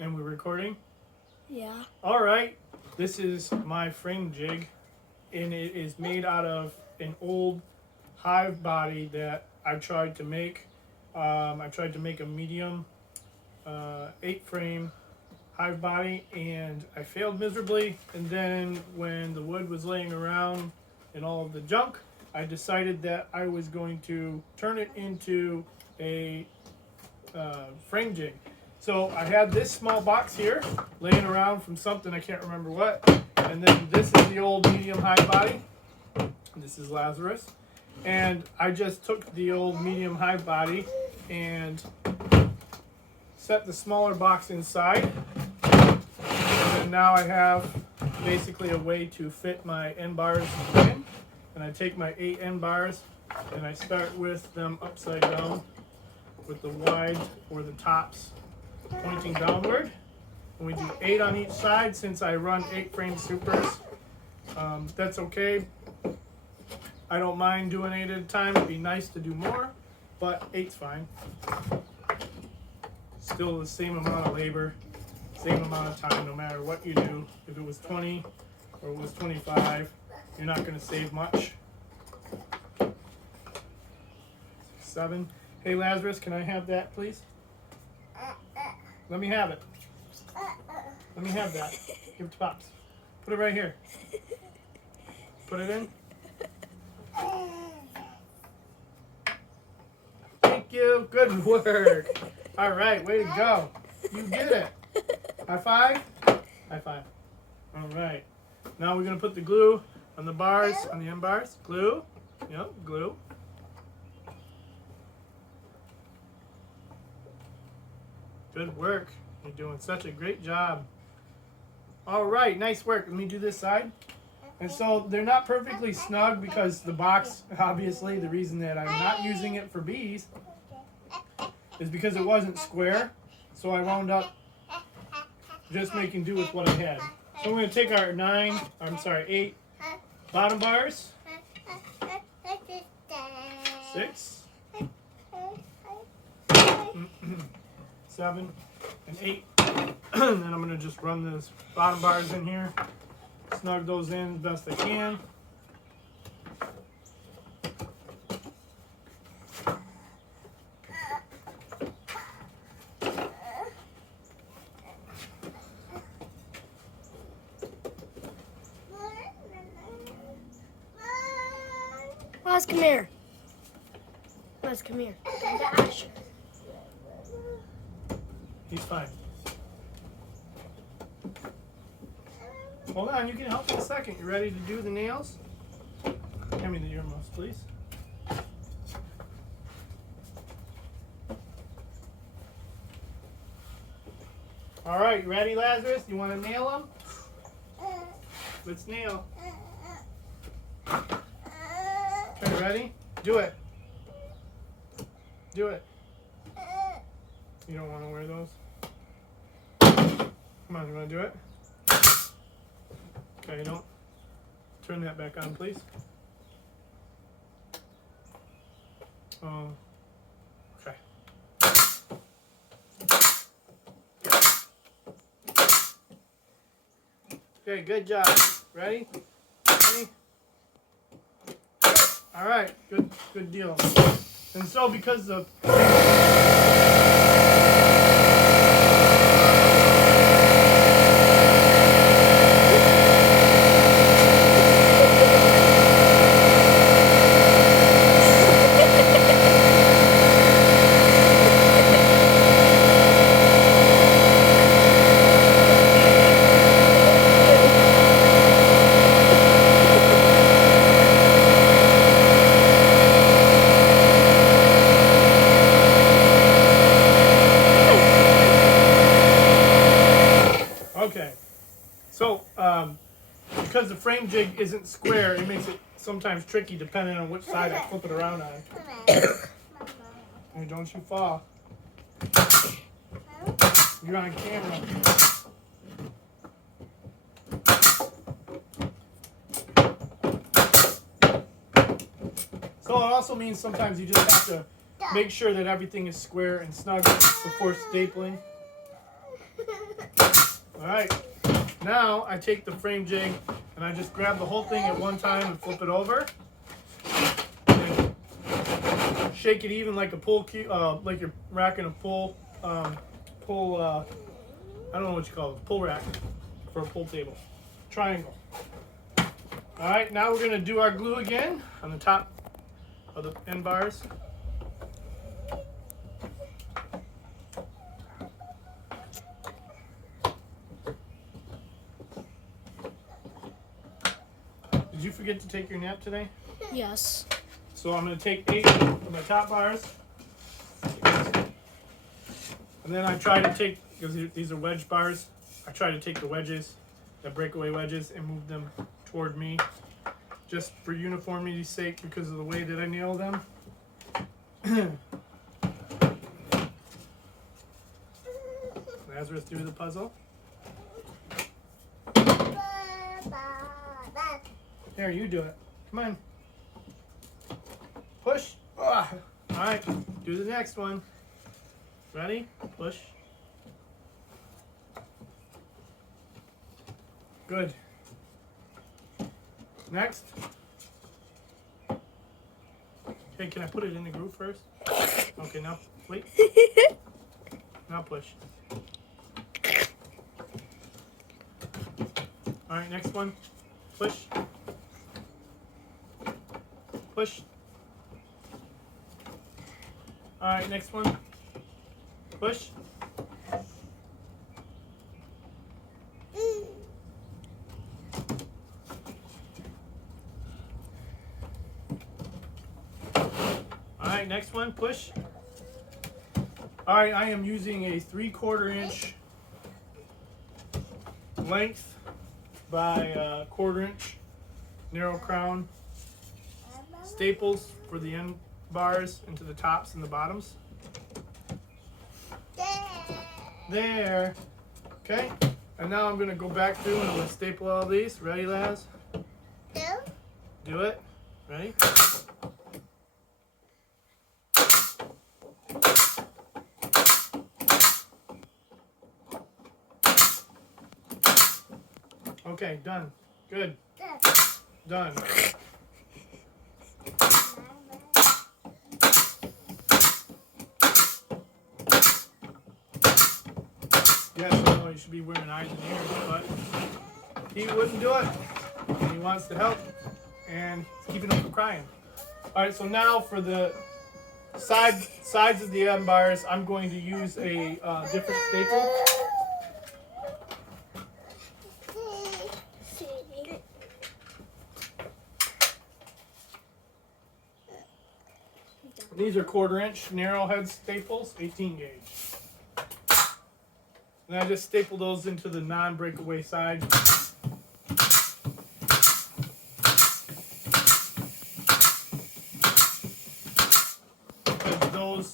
And we're recording? Yeah. Alright, this is my frame jig, and it is made out of an old hive body that I tried to make. I tried to make a medium 8 frame hive body, and I failed miserably. And then when the wood was laying around and all of the junk, I decided that I was going to turn it into a frame jig. So I had this small box here laying around from something, I can't remember what. And then this is the old medium hive body. This is Lazarus. And I just took the old medium hive body and set the smaller box inside. And then now I have basically a way to fit my end bars in. And I take my 8 end bars and I start with them upside down with the wide or the tops pointing downward. And we do 8 on each side. Since I run 8 frame supers, that's okay. I don't mind doing 8 at a time. It'd be nice to do more, but 8's fine. Still the same amount of labor, same amount of time, no matter what you do. If it was 20 or it was 25, you're not going to save much. 7. Hey Lazarus, can I have that, please? Let me have it. Let me have that. Give it to Pops. Put it right here. Put it in. Thank you. Good work. All right, way to go. You did it. High five. High five. All right. Now we're going to put the glue on the bars, on the end bars. Glue. Yep, glue. Good work. You're doing such a great job. All right, nice work. Let me do this side. And so they're not perfectly snug because the box, obviously, the reason that I'm not using it for bees is because it wasn't square. So I wound up just making do with what I had. So we're going to take our 8 bottom bars. 6. 7 and 8. And then I'm going to just run those bottom bars in here, snug those in as best I can. Let's come here. Let's come here. Dash. He's fine. Hold on, you can help in a second. You ready to do the nails? Hand me the earmuffs, please. All right, you ready, Lazarus? You want to nail them? Let's nail. Okay, ready? Do it. Do it. You don't want to wear those? Come on, you want to do it? Okay, don't. Turn that back on, please. Oh, okay. Okay, good job. Ready? Ready? All right, good deal. And so because the because the frame jig isn't square, it makes it sometimes tricky depending on which side I flip it around on. Hey, don't you fall. You're on camera. So it also means sometimes you just have to make sure that everything is square and snug before stapling. Alright, now I take the frame jig and I just grab the whole thing at one time and flip it over. And shake it even like a pull cube, like you're racking a pull, I don't know what you call it, pull rack for a pull table. Triangle. Alright, now we're going to do our glue again on the top of the end bars. Did you forget to take your nap today? Yes. So I'm going to take 8 of my top bars. And then I try to take, because these are wedge bars, I try to take the wedges, the breakaway wedges, and move them toward me. Just for uniformity's sake, because of the way that I nail them. Lazarus, do the puzzle. Here, you do it. Come on. Push. All right, do the next one. Ready? Push. Good. Next. Okay, can I put it in the groove first? Okay, now wait. Now push. All right, next one. Push. Push. All right, next one. Push. Alright, next one, push. Alright, I am using a 3/4 inch length by 1/4 inch narrow crown staples for the end bars into the tops and the bottoms. There. Okay, and now I'm going to go back through and I'm going to staple all these. Ready, Laz? Do it. Ready? Okay, done. Good. Done. Yes, I know you should be wearing eyes and ears, but he wouldn't do it. He wants to help, and he's keeping him from crying. All right, so now for the sides of the end bars, I'm going to use a different staple. These are 1/4 inch narrow head staples, 18 gauge. And I just staple those into the non-breakaway side.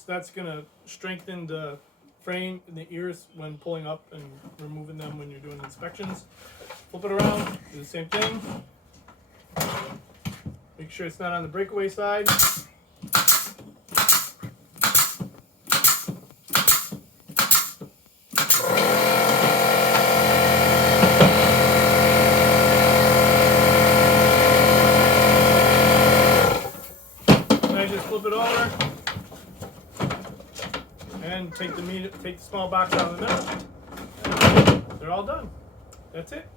That's going to strengthen the frame and the ears when pulling up and removing them when you're doing inspections. Flip it around, do the same thing. Make sure it's not on the breakaway side. And I just flip it over. And take the small box out of the middle. They're all done. That's it.